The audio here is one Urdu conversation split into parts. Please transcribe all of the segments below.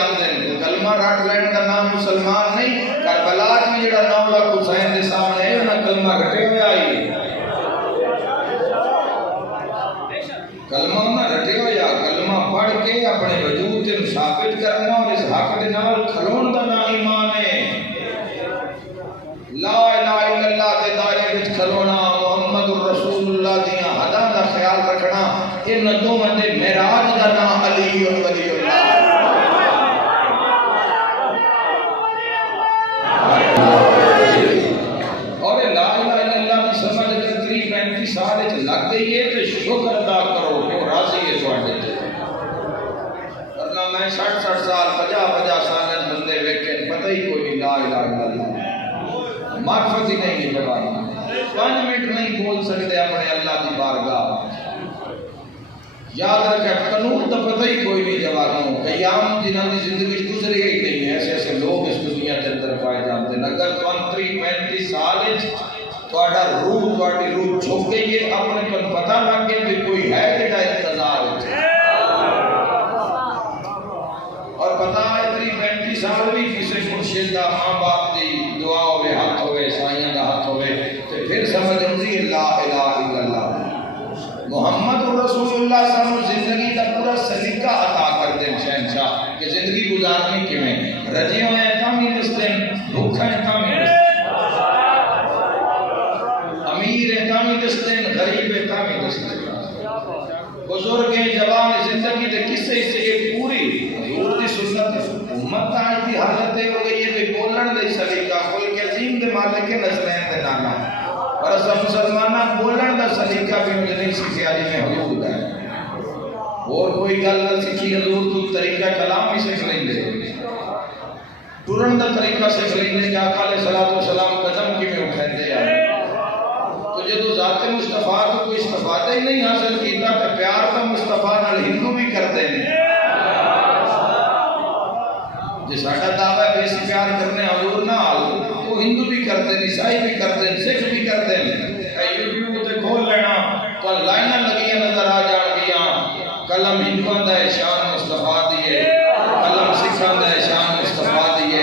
جانتے ہیں کلمہ رٹ لین کا نام مسلمان نہیں. کربلا میں جڑا 9 لاکھ حسین کے سامنے ہے انہیں کلمہ رٹے ہوئے آئی, کلمہ نہ رٹے ہوئے آ, کلمہ پڑھ کے اپنے وجود سے ثابت کرنا اور اس حق کے نال کھلون کا نام ایمان ہے. لا الہ الا اللہ دے دائرے وچ کھلونا, محمد رسول اللہ دیاں حداں دا خیال رکھنا, ان دوواں دے معراج دا نام علی ولی اللہ. اور لا الہ الا اللہ دی سمجھ اگر 30-35 سال وچ لگ گئی ہے تے شکر ادا کرو کہ وہ راضی ہے تواڈے تے. ورنہ میں 60 سال 50 سال بندے ویکھے پتہ ہی کوئی نہیں لا الہ الا اللہ, معرفت ہی نہیں ہے جواب, 5 منٹ نہیں بول سکتے اپنے اللہ کی بارگاہ. یاد رکھے قانون تو پتہ ہی کوئی نہیں جوانوں, قیام جنہاں کی زندگی گزری ہی نہیں ہے, ایسے ایسے لوگ اس دنیا کے اندر پائے جاتے ہیں. اگر 35 سال تھوڑا روح چھپ گئی ہے, اپنے کو پتہ لگ گیا کہ کوئی ہے جڑا انتظار ہے, اور پتہ ہے 35 سال بھی کسی مرشد دا ماں باپ دی دعا ہوئے, ہاتھ ہوئے, سائیاں دا ہاتھ ہوئے, تو پھر سمجھ آتی ہے لا الہ الا اللہ محمد رسول اللہ صلی اللہ علیہ وسلم. زندگی کا پورا سلیقہ عطا کر دیں شہنشاہ کہ زندگی گزارنی کیویں, رجے ہوئے ہیں تاں بھی دستے, بھوکھا ہیں تاں بھی دستے, امیر ہیں تاں بھی دستے, غریب ہیں تاں بھی دستے. بزرگ جوان زندگی دے قصے سے ایک پوری حضور دی سنت امت آج دی حالت ہو گئی ہے کہ بولن دے سلیقہ کل کے عظیم دے مالک کے نظرین دے نانا, اور اس مسلمانہ بولن دا سلیقہ بھی مجھے نہیں سیکھیا جی میں حضور ہے, اور کوئی گل نہ سیکھی حضور تو طریقہ کلام بھی سیکھ لیں دے, ٹرن دا طریقہ سیکھ لیں دے کہ آقا علیہ السلام قدم کی میں اٹھائیں دے آئے. تو جدو ذات مصطفیٰ کو کوئی استفادہ ہی نہیں حاصل کیتا تو پیار کا مصطفیٰ نال ہندو بھی کرتے ہیں. جس ساڈا دعویٰ ہے بیسی پیار کرنے حضور نال, وہ ہندو بھی کرتے ہیں, عیسائی بھی کرتے ہیں, سکھ بھی کرتے ہیں. یوٹیوب تے کھول لینا تو لائناں لگیاں نظر آ جان گیاں, قلم ہندوؤں دا ہے شان مصطفیٰ دیے, قلم سکھاں دا ہے شان مصطفیٰ دیے,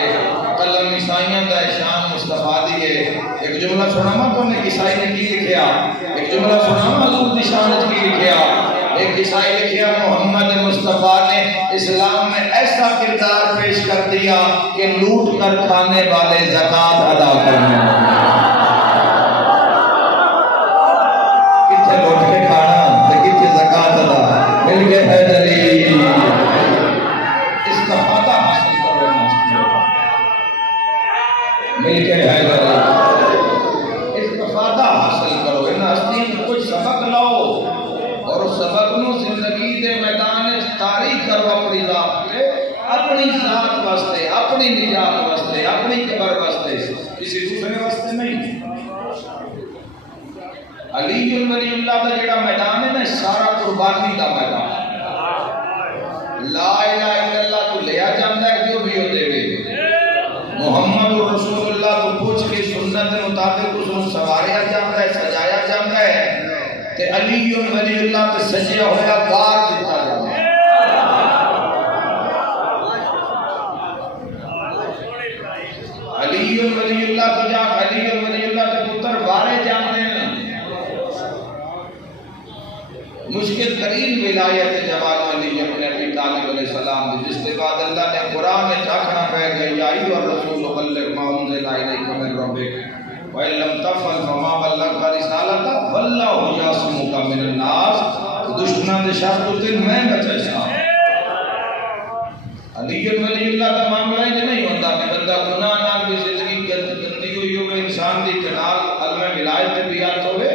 قلم عیسائیاں دا ہے شان مصطفیٰ دیے. ایک جملہ سناما تو نے عیسائی نے کی لکھیا, ایک جملہ سناما حضور دی شان وچ کی لکھیا. ایک عیسائی لکھیا محمد مصطفیٰ نے اسلام میں ایسا کردار پیش کر دیا کہ لوٹ کر کھانے والے زکوٰۃ ادا کرنے لگے. کتنے لوٹ کے کھانا تے کتنے زکوٰۃ ادا, مل گئے حیدری. استفادہ حاصل کرو, مل کے حیدری استفادہ حاصل کرو, ان ہستی کو کچھ سبق لاؤ اور اس سبق نو زندگی دے میدان تاریخ کرو اپنی ذات پہ, اپنی ذات واسطے, اپنی نجات واسطے, اپنی قبر واسطے, کسی دوسرے واسطے نہیں. علی ولی اللہ کا جڑا میدان ہے نا سارا قربانی کا میدان. لا الہ الا اللہ تو لیا جاتا ہے جو بھی ہو دے گے, محمد رسول اللہ کو پوچھ کے سنت مطابق اس کو سواریا جاتا ہے, سجایا جاتا ہے, تے علی ولی اللہ تے سجیا ہویا بار دیتا جاتا ہے. علی ولی اللہ تو جا علی ولی اللہ کے پتر بارے جانتے ہیں. مشکل ترین ولایت جوان علی ابن ابی طالب علیہ السلام دی, جس کے بعد اللہ نے قرآن میں ٹھاکنا پہ گیا یا ایھا الرسول بلغ ما انزل الیک من ربک وَإِن لَمْ تَفْعَلْ فَمَا بَلَّغْتَ رِسَالَتَهُ وَاللَّهُ يَعْصِمُكَ مِنَ النَّاسِ. دشمنوں دے شر تو تین میں بچائے. علی ولی اللہ کا معاملہ ہے نہیں ہوتا کہ بندہ گناہ نال بھی زندگی گندی ہوئی ہوگی, انسان دی کنال علم ولایت بھی یاد ہوئے,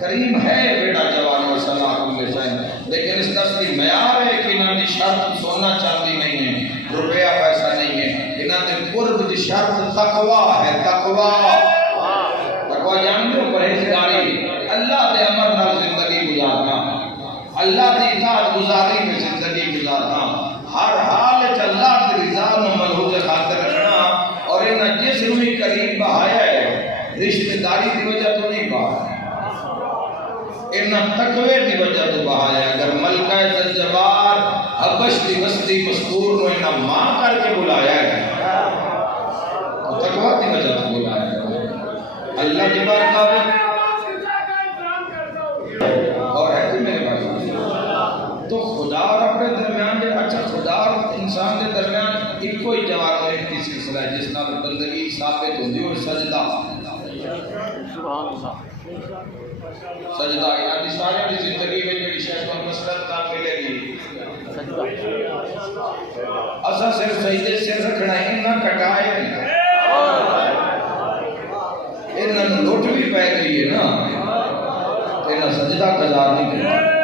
کریم ہے بیٹا جوان اور صلاح کل شے, لیکن اس کا اصلی معیار ہے کہ انہاں دی شرط سونا چاندی نہیں ہے, روپیہ پیسہ نہیں ہے, انہاں دے قرب دی شرط تقوی ہے. تقوی جانتے ہو پرہیزگاری, اللہ دے امر نال زندگی گزارنا, اللہ دی اطاعت گزاری میں زندگی گزارنا, ہر حال وچ اللہ دی رضا نو ملحوظ خاطر رکھنا, اور انہاں جسم بھی قریب بہایا ہے رشتہ داری دی وجہ تو نہیں بہایا, انہاں تقوی دی وجہ تو بہایا. اگر ملکہ زنجبار حبش دی بستی مذکور کو انہاں ماں کر کے بلایا ہے، تو تقوی کی وجہ سے بلایا ہے۔ اللہ کی بات قابل اور ہے کہ میرے بھائی، تو خدا اور اپنے درمیان دے اچھا خدا اور انسان کے درمیان ایک کوئی جواب ہے کی سلسلہ ہے جس نال بندگی ثابت ہوندی اور سجدہ سجدہ یعنی سارے دی زندگی میں جڑی شے کو مسلط کا ملے گی اسا صرف سجدے سے رکھنا ہے نہ کٹائے انہاں لوٹ بھی پے گئی ہے نا انہاں سجدہ قضا نہیں کرنا